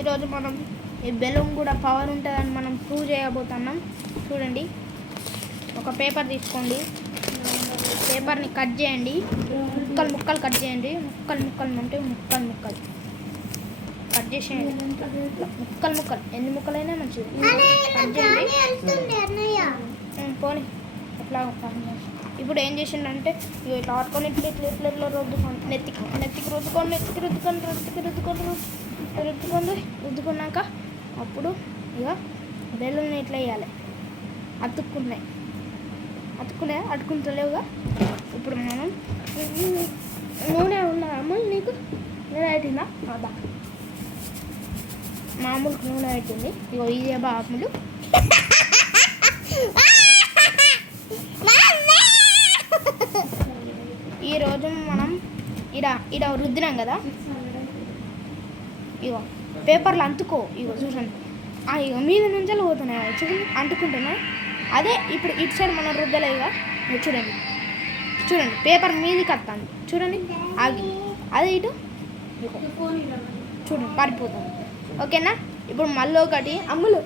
ఈరోజు మనం ఈ బెలూన్ కూడా పవర్ ఉంటుందని మనం ప్రూవ్ చేయబోతున్నాం. చూడండి, ఒక పేపర్ తీసుకోండి, పేపర్ని కట్ చేయండి, ముక్కలు ముక్కలు కట్ చేయండి. ముక్కలు ముక్కలు అంటే ముక్కలు ముక్కలు కట్ చేసేయండి. ముక్కలు ముక్కలు ఎన్ని ముక్కలైనా మంచిది. కట్ చేయండి. పోనీ ఎట్లా. ఇప్పుడు ఏం చేసిండంటే ఇట్లా ఆడుకొని ఇట్లా ఇట్లా ఇట్లా ఇట్లా రుద్దుకోండి, నెత్తికి రుద్దుకున్నాక అప్పుడు ఇక బెలూన్ ఇట్లా వేయాలి. అతుకుంటలేవుగా. ఇప్పుడు మనం నూనె ఉన్నదా అమ్ములు? నీకు నూనె పెట్టిందా? అదా మామూలుకి నూనె పెట్టింది. ఇగో ఇదే బాములు. ఈరోజు మనం ఇడ రుద్దినాం కదా, ఇగో పేపర్లు అంటుకో. ఇగో చూడండి, ఇగో మీద నుంచి పోతున్నాయి చూడండి, అంటుకుంటున్నాయి. అదే ఇప్పుడు ఇటు సైడ్ మనం రుద్దలేగా. చూడండి పేపర్ మీదకి వస్తుంది చూడండి, ఆగి అదే ఇటు చూడండి పడిపోతుంది. ఓకేనా? ఇప్పుడు మళ్ళీ ఒకటి అమ్ములు